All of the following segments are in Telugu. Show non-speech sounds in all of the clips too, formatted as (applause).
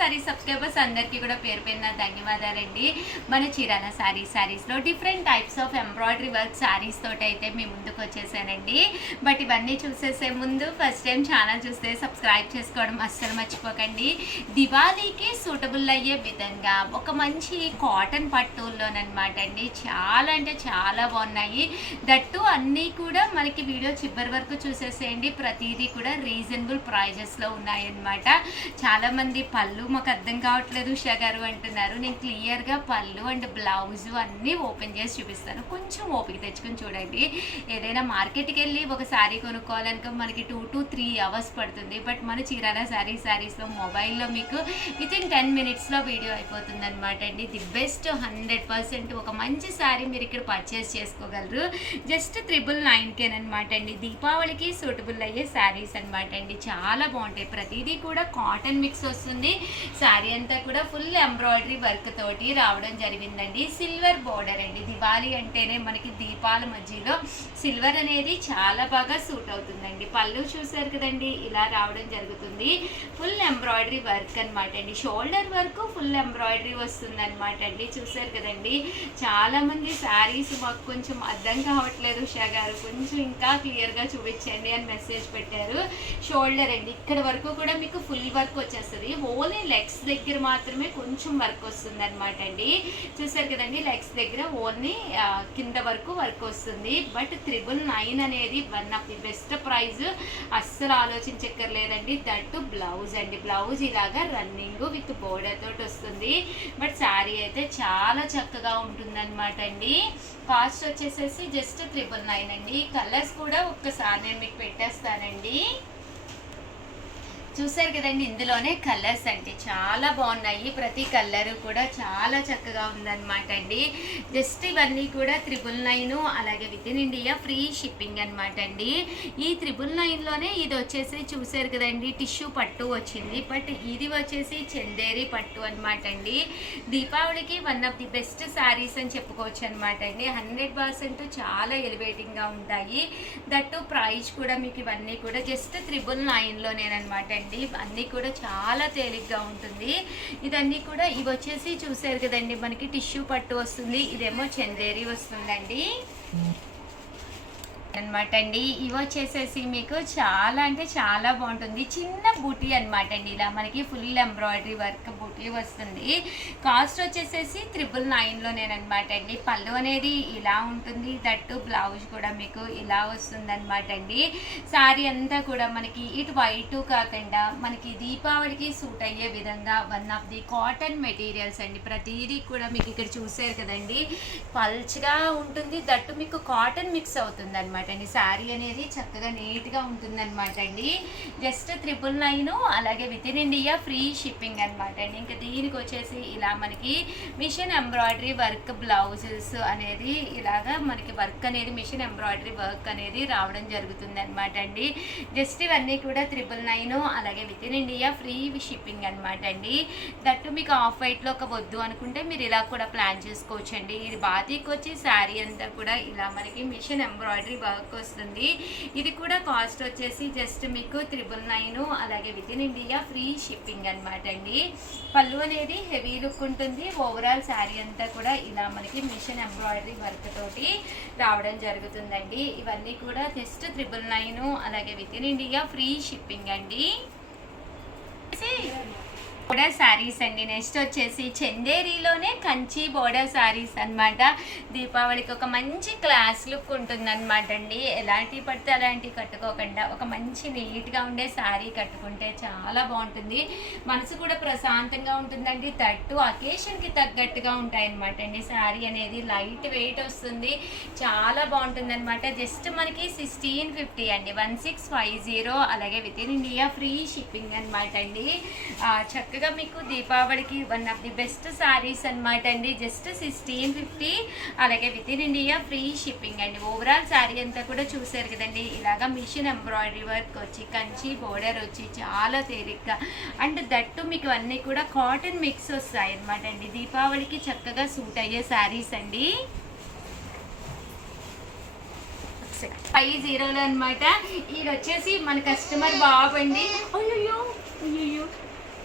సారీ సబ్స్క్రైబర్స్ అందరికీ కూడా పేరు పేరున ధన్యవాదాలండి. మన Chirala sari సారీస్లో different types of embroidery work saris తోటి అయితే మీ ముందుకు వచ్చేసానండి. బట్ ఇవన్నీ చూసేసే ముందు ఫస్ట్ టైం ఛానల్ చూస్తే సబ్స్క్రైబ్ చేసుకోవడం అస్సలు మర్చిపోకండి. దివాళీకి సూటబుల్ అయ్యే విధంగా ఒక మంచి కాటన్ పట్టుల్లోనమాట అండి. చాలా అంటే చాలా బాగున్నాయి. దట్టు అన్నీ కూడా మనకి వీడియో చివరి వరకు చూసేసేయండి. ప్రతిదీ కూడా రీజనబుల్ ప్రైజెస్లో ఉన్నాయన్నమాట. చాలామంది పళ్ళు మాకు అర్థం కావట్లేదు ఉషా గారు అంటున్నారు. నేను క్లియర్గా పళ్ళు అండ్ బ్లౌజ్ అన్నీ ఓపెన్ చేసి చూపిస్తాను. కొంచెం ఓపిక తెచ్చుకొని చూడండి. ఏదైనా మార్కెట్కి వెళ్ళి ఒక శారీ కొనుక్కోవాలనుకో మనకి టూ టు త్రీ అవర్స్ పడుతుంది. బట్ మన చీరాల శారీ శారీస్లో మొబైల్లో మీకు విత్ ఇన్ టెన్ మినిట్స్లో వీడియో అయిపోతుంది అనమాట అండి. ది బెస్ట్ హండ్రెడ్ పర్సెంట్ ఒక మంచి శారీ మీరు ఇక్కడ పర్చేస్ చేసుకోగలరు. జస్ట్ త్రిబుల్ నైన్కేన్ అనమాట అండి. దీపావళికి సూటబుల్ అయ్యే శారీస్ అనమాట అండి. చాలా బాగుంటాయి. ప్రతిదీ కూడా కాటన్ మిక్స్ వస్తుంది. శారీ అంతా కూడా ఫుల్ ఎంబ్రాయిడరీ వర్క్ తోటి రావడం జరిగిందండి. సిల్వర్ బోర్డర్ అండి. దివాళీ అంటేనే మనకి దీపాల మధ్యలో సిల్వర్ అనేది చాలా బాగా సూట్ అవుతుందండి. పళ్ళు చూసారు కదండి ఇలా రావడం జరుగుతుంది. ఫుల్ ఎంబ్రాయిడరీ వర్క్ అనమాట అండి. షోల్డర్ వర్క్ ఫుల్ ఎంబ్రాయిడరీ వస్తుంది అనమాట అండి. చూసారు కదండి. చాలా మంది శారీస్ మాకు కొంచెం అర్థం కావట్లేదు ఉషా గారు. కొంచెం ఇంకా క్లియర్గా చూపించండి అని మెసేజ్ పెట్టారు. షోల్డర్ అండి. ఇక్కడ వరకు కూడా మీకు ఫుల్ వర్క్ వచ్చేస్తుంది. ఓన్లీ లెగ్స్ దగ్గర మాత్రమే కొంచెం వర్క్ వస్తుంది అనమాట అండి. చూసారు కదండి లెగ్స్ దగ్గర ఓన్లీ కింద వరకు వర్క్ వస్తుంది. బట్ త్రిబుల్ నైన్ అనేది one of the best price. అస్సలు ఆలోచించక్కర్లేదండి. దట్టు బ్లౌజ్ అండి. బ్లౌజ్ ఇలాగా రన్నింగ్ విత్ బోర్డర్ తోటి వస్తుంది. బట్ శారీ అయితే చాలా చక్కగా ఉంటుందన్నమాట అండి. కాస్ట్ వచ్చేసేసి జస్ట్ త్రిబుల్ నైన్ అండి. కలర్స్ కూడా ఒక్కసారి నేను మీకు పెట్టేస్తానండి. చూసారు కదండి ఇందులోనే కలర్స్ అండి. చాలా బాగున్నాయి. ప్రతి కలర్ కూడా చాలా చక్కగా ఉందన్నమాట అండి. జస్ట్ ఇవన్నీ కూడా త్రిబుల్ నైన్ అలాగే with in India free shipping అనమాట అండి. ఈ త్రిబుల్ నైన్లోనే ఇది వచ్చేసి చూసారు కదండి టిష్యూ పట్టు వచ్చింది. బట్ ఇది వచ్చేసి చందేరి పట్టు అనమాట అండి. దీపావళికి one of the best saris అని చెప్పుకోవచ్చు అనమాట అండి. హండ్రెడ్ పర్సెంట్ చాలా ఎలివేటింగ్గా ఉంటాయి. దట్టు ప్రైస్ కూడా మీకు ఇవన్నీ కూడా జస్ట్ త్రిబుల్ నైన్లోనేనమాట ఉంటాయండి అన్నీ కూడా చాలా తేలిగ్గా ఉంటుంది. ఇదన్నీ కూడా ఇవి వచ్చేసి చూసారు కదండి మనకి టిష్యూ పట్టు వస్తుంది ఇదేమో చందేరి వస్తుందండి. అనమాట అండి. ఇవి వచ్చేసేసి మీకు చాలా అంటే చాలా బాగుంటుంది. చిన్న బూటీ అనమాట అండి ఇలా మనకి ఫుల్ ఎంబ్రాయిడరీ వర్క్ బూటీ వస్తుంది. కాస్ట్ వచ్చేసేసి త్రిబుల్ నైన్లోనేనమాట అండి. పళ్ళు అనేది ఇలా ఉంటుంది. దట్టు బ్లౌజ్ కూడా మీకు ఇలా వస్తుంది అనమాట అండి. శారీ అంతా కూడా మనకి ఇటు వైట్ కాకుండా మనకి దీపావళికి సూట్ అయ్యే విధంగా one of the cotton materials అండి. ప్రతిదీ కూడా మీకు ఇక్కడ చూసారు కదండి. పల్చగా ఉంటుంది. దట్టు మీకు కాటన్ మిక్స్ అవుతుంది అనమాట అండి. శారీ అనేది చక్కగా నీట్గా ఉంటుంది అనమాట అండి. జస్ట్ త్రిపుల్ నైన్ అలాగే with in India free shipping అనమాట అండి. ఇంకా దీనికి వచ్చేసి ఇలా మనకి మిషన్ ఎంబ్రాయిడరీ వర్క్ బ్లౌజెస్ అనేది ఇలాగా మనకి వర్క్ అనేది మిషన్ ఎంబ్రాయిడరీ వర్క్ అనేది రావడం జరుగుతుంది అనమాట అండి. జస్ట్ ఇవన్నీ కూడా త్రిపుల్ నైన్ అలాగే with in India free shipping అనమాట అండి. దట్టు మీకు ఆఫ్ వైట్లో ఒక వద్దు అనుకుంటే మీరు ఇలా కూడా ప్లాన్ చేసుకోవచ్చు అండి ఇది బాతీకి వచ్చి శారీ అంతా కూడా ఇలా మనకి మిషన్ ఎంబ్రాయిడరీ వర్క్ వర్క్ వస్తుంది. ఇది కూడా కాస్ట్ వచ్చేసి జస్ట్ మీకు త్రిబుల్ నైన్ అలాగే with in India free shipping అనమాట అండి. పళ్ళు అనేది హెవీ లుక్ ఉంటుంది. ఓవరాల్ శారీ అంతా కూడా ఇలా మనకి మిషన్ ఎంబ్రాయిడరీ వర్క్ తోటి రావడం జరుగుతుందండి. ఇవన్నీ కూడా జస్ట్ త్రిబుల్ నైన్ అలాగే with in India free shipping అండి. బోర్డర్ శారీస్ అండి. నెక్స్ట్ వచ్చేసి చందేరిలోనే కంచి బోర్డర్ శారీస్ అన్నమాట. దీపావళికి ఒక మంచి క్లాస్ లుక్ ఉంటుందన్నమాట అండి. ఎలాంటివి పడితే అలాంటివి కట్టుకోకుండా ఒక మంచి నీట్గా ఉండే శారీ కట్టుకుంటే చాలా బాగుంటుంది. మనసు కూడా ప్రశాంతంగా ఉంటుందండి. తట్టు అకేషన్కి తగ్గట్టుగా ఉంటాయి అనమాట అండి. శారీ అనేది లైట్ వెయిట్ వస్తుంది. చాలా బాగుంటుంది అనమాట జస్ట్ మనకి సిక్స్టీన్ ఫిఫ్టీ అండి. వన్ సిక్స్ ఫైవ్ జీరో అలాగే with in India free shipping అనమాట అండి చక్కగా చక్కగా మీకు దీపావళికి one of the best saris అనమాట అండి. జస్ట్ సిక్స్టీన్ ఫిఫ్టీ అలాగే with in India free shipping అండి. ఓవరాల్ శారీ అంతా కూడా చూసారు కదండి. ఇలాగా మిషన్ ఎంబ్రాయిడరీ వర్క్ వచ్చి కంచి బోర్డర్ వచ్చి చాలా తేలిగ్గా. అండ్ దట్టు మీకు అన్నీ కూడా కాటన్ మిక్స్ వస్తాయి అనమాట అండి. దీపావళికి చక్కగా సూట్ అయ్యే శారీస్ అండి. ఫైవ్ జీరోలో అనమాట ఇది వచ్చేసి మన కస్టమర్ బాబు అండి. అయ్యో అయ్యో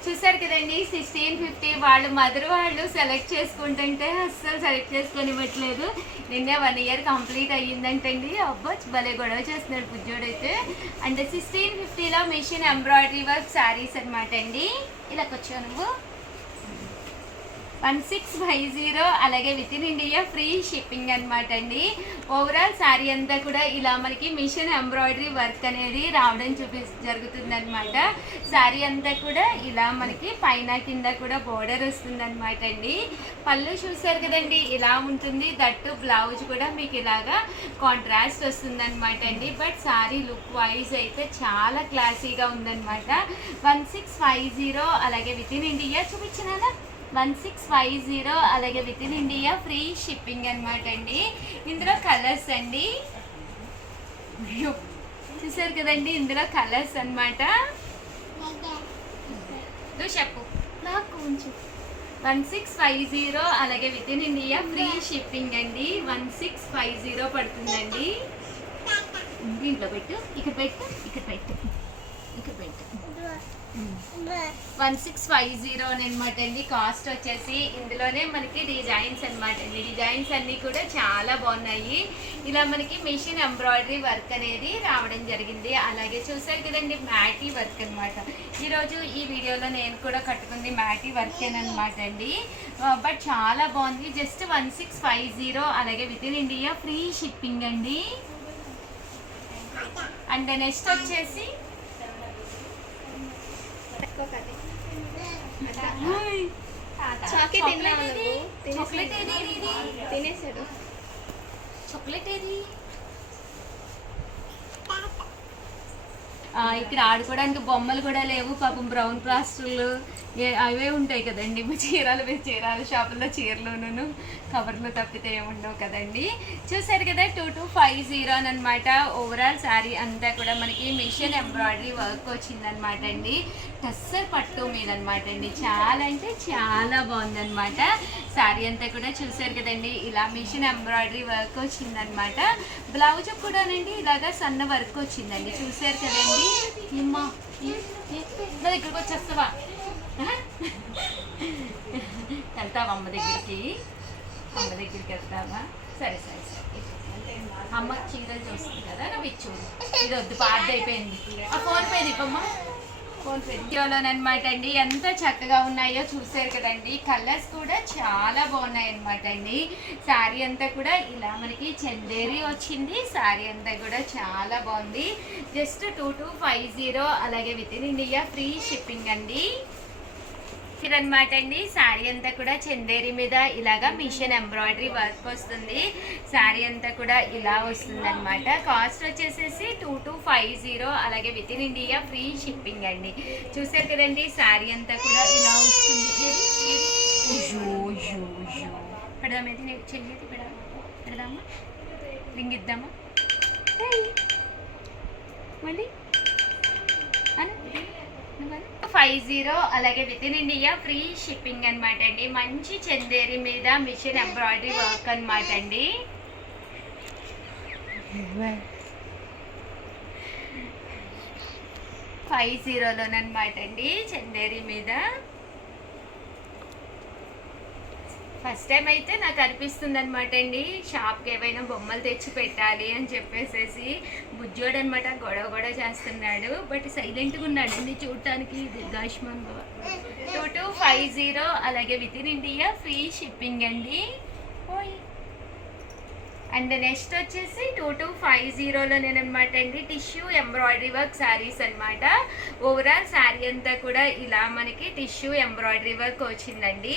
చూసారు కదండి సిక్స్టీన్ ఫిఫ్టీ వాళ్ళు మదర్ వాళ్ళు సెలెక్ట్ చేసుకుంటుంటే అస్సలు సెలెక్ట్ చేసుకొని ఇవ్వట్లేదు నిన్నే వన్ ఇయర్ కంప్లీట్ అయ్యిందంటండి. అబ్బా భలే గొడవ చేస్తున్నాడు బుజ్జోడైతే అంటే సిక్స్టీన్ ఫిఫ్టీలో మిషన్ ఎంబ్రాయిడరీ వర్క్ శారీస్ అనమాట అండి. ఇలా వచ్చావు నువ్వు. వన్ సిక్స్ ఫైవ్ జీరో అలాగే with in India free shipping అనమాట అండి. ఓవరాల్ శారీ అంతా కూడా ఇలా మనకి మిషన్ ఎంబ్రాయిడరీ వర్క్ అనేది రావడం చూపి జరుగుతుందనమాట శారీ అంతా కూడా ఇలా మనకి పైన కింద కూడా బోర్డర్ వస్తుందనమాట అండి. పళ్ళు చూసారు కదండి ఇలా ఉంటుంది. దట్టు బ్లౌజ్ కూడా మీకు ఇలాగా కాంట్రాస్ట్ వస్తుందన్నమాట అండి. బట్ శారీ లుక్ వైజ్ అయితే చాలా క్లాసీగా ఉందన్నమాట. వన్ సిక్స్ ఫైవ్ జీరో అలాగే విత్ ఇన్ ఇండియా చూపించినారా వన్ సిక్స్ ఫైవ్ జీరో అలాగే with in India free shipping అనమాట అండి. ఇందులో కలర్స్ అండి. చూసారు కదండి ఇందులో కలర్స్ అన్నమాట. నువ్వు చెప్పు. నాకు కొంచెం వన్ సిక్స్ ఫైవ్ జీరో అలాగే with in India free shipping అండి. వన్ సిక్స్ ఫైవ్ జీరో పడుతుందండి. దీంట్లో పెట్టు ఇక్కడ పెట్టు ఇక్కడ పెట్టు ఇక్కడ పెట్టు. వన్ సిక్స్ ఫైవ్ జీరో అనమాట అండి. కాస్ట్ వచ్చేసి ఇందులోనే మనకి డిజైన్స్ అనమాట అండి. డిజైన్స్ అన్నీ కూడా చాలా బాగున్నాయి. ఇలా మనకి మిషన్ ఎంబ్రాయిడరీ వర్క్ అనేది రావడం జరిగింది. అలాగే చూసారు కదండి మ్యాటీ వర్క్ అనమాట ఈరోజు ఈ వీడియోలో నేను కూడా కట్టుకుంది మ్యాటీ వర్క్ అనమాట అండి. బట్ చాలా బాగుంది. Just one six five zero అలాగే with in India free shipping అండి. అండ్ నెక్స్ట్ వచ్చేసి చాకీ తిన్నావా నువ్వు? తినేసాడు. చాక్లెట్ ఏది? ఇక్కడ ఆడుకోవడానికి బొమ్మలు కూడా లేవు పాపం బ్రౌన్ ప్లాస్టర్లు అవే ఉంటాయి కదండి. మా (laughs) చీరలు చీరాల షాపుల్లో చీరలోనూ కవర్లు తప్పితే ఏముండవు కదండి. చూసారు కదా టూ టూ ఫైవ్ జీరో అనమాట ఓవరాల్ శారీ అంతా కూడా మనకి మిషన్ ఎంబ్రాయిడరీ వర్క్ వచ్చిందనమాట అండి. టస్సర్ పట్టు మీద అనమాట అండి. చాలా అంటే చాలా బాగుందనమాట శారీ అంతా కూడా చూసారు కదండి. ఇలా మిషన్ ఎంబ్రాయిడరీ వర్క్ వచ్చిందనమాట బ్లౌజ్ కూడానండి ఇలాగా సన్న వర్క్ వచ్చిందండి. చూసారు కదండి. ఏమ్మా నా వచ్చేస్తావా? వెళ్తావా అమ్మ దగ్గరికి? అమ్మ దగ్గరికి వెళ్తావా? సరే సరే సరే. అమ్మ చీరలు చూస్తుంది కదా నువ్వు ఇచ్చు ఇది వద్దు పాత అయిపోయింది ఆ ఫోన్ పే దీపమ్మ వీడియోలోనమాట అండి. ఎంత చక్కగా ఉన్నాయో చూసారు కదండి. కలర్స్ కూడా చాలా బాగున్నాయి అనమాట అండి. శారీ అంతా కూడా ఇలా మనకి చందేరి వచ్చింది. శారీ అంతా కూడా చాలా బాగుంది. Just two two five zero అలాగే with in India free shipping అండి. అనమాట అండి. శారీ అంతా కూడా చందేరి మీద ఇలాగా మిషన్ ఎంబ్రాయిడరీ వర్క్ వస్తుంది. శారీ అంతా కూడా ఇలా వస్తుంది అనమాట కాస్ట్ వచ్చేసేసి టూ టూ ఫైవ్ జీరో అలాగే with in India free shipping అండి. చూసారు కదండి శారీ అంతా కూడా ఇలా వస్తుంది. పెడదామైతే పెడదాం నేను చెల్లిది పెడదాం పెడదామా? రింగ్ ఇద్దామా? మళ్ళీ? ఫైవ్ జీరో అలాగే with in India free shipping అనమాట అండి. మంచి చందేరి మీద మిషన్ ఎంబ్రాయిడరీ వర్క్ అనమాట అండి. ఫైవ్ జీరోలోనమాట అండి చందేరి మీద. ఫస్ట్ టైం అయితే నాకు అనిపిస్తుంది అనమాట అండి. షాప్కి ఏవైనా బొమ్మలు తెచ్చి పెట్టాలి అని చెప్పేసేసి బుజ్జోడు అనమాట గొడవ గొడవ చేస్తున్నాడు. బట్ సైలెంట్గా ఉన్నాడు. అండి చూడటానికి? దీర్ఘాయుష్మాన్ టూ టూ ఫైవ్ జీరో అలాగే with in India free shipping అండి. అండ్ నెక్స్ట్ వచ్చేసి టూ టూ ఫైవ్ జీరోలో నేను అనమాట అండి టిష్యూ ఎంబ్రాయిడరీ వర్క్ శారీస్ అనమాట ఓవరాల్ శారీ అంతా కూడా ఇలా మనకి టిష్యూ ఎంబ్రాయిడరీ వర్క్ వచ్చిందండి.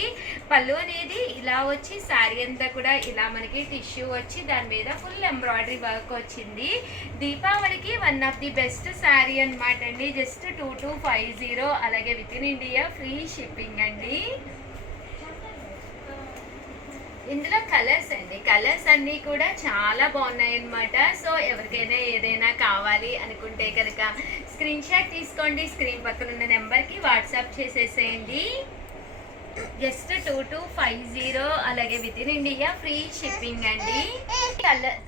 పళ్ళు అనేది ఇలా వచ్చి శారీ అంతా కూడా ఇలా మనకి టిష్యూ వచ్చి దాని మీద ఫుల్ ఎంబ్రాయిడరీ వర్క్ వచ్చింది. దీపావళికి one of the best sari అనమాట అండి. Just two two five zero అలాగే with in India free shipping అండి. ఇందులో కలర్స్ అండి. కలర్స్ అన్నీ కూడా చాలా బాగున్నాయి అన్నమాట సో ఎవరికైనా ఏదైనా కావాలి అనుకుంటే కనుక స్క్రీన్ షాట్ తీసుకోండి. స్క్రీన్ పక్కన ఉన్న నెంబర్కి వాట్సాప్ చేసేసేయండి. Just two two five zero అలాగే with in India free shipping అండి. కలర్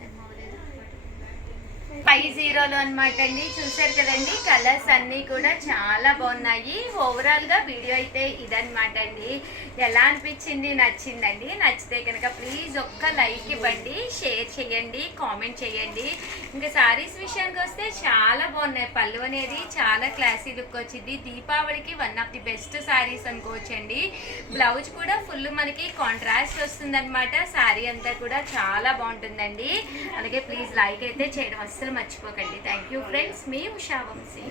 ఫైవ్ జీరోలో అనమాట అండి. చూసారు కదండి కలర్స్ అన్నీ కూడా చాలా బాగున్నాయి. ఓవరాల్గా వీడియో అయితే ఇదన్నమాట అండి. ఎలా అనిపించింది? నచ్చిందండి? నచ్చితే కనుక ప్లీజ్ ఒక్క లైక్ ఇవ్వండి షేర్ చేయండి కామెంట్ చేయండి. ఇంకా శారీస్ విషయానికి వస్తే చాలా బాగున్నాయి. పళ్ళు అనేది చాలా క్లాసీ లుక్ వచ్చింది. దీపావళికి one of the best saris అనుకోవచ్చండి. Blouse కూడా ఫుల్ మనకి కాంట్రాస్ట్ వస్తుందన్నమాట. శారీ అంతా కూడా చాలా బాగుంటుందండి. అలాగే ప్లీజ్ లైక్ అయితే చేయడం అస్సలు మర్చిపోకండి. థ్యాంక్ యూ ఫ్రెండ్స్ మీ ఉషా వంశీ.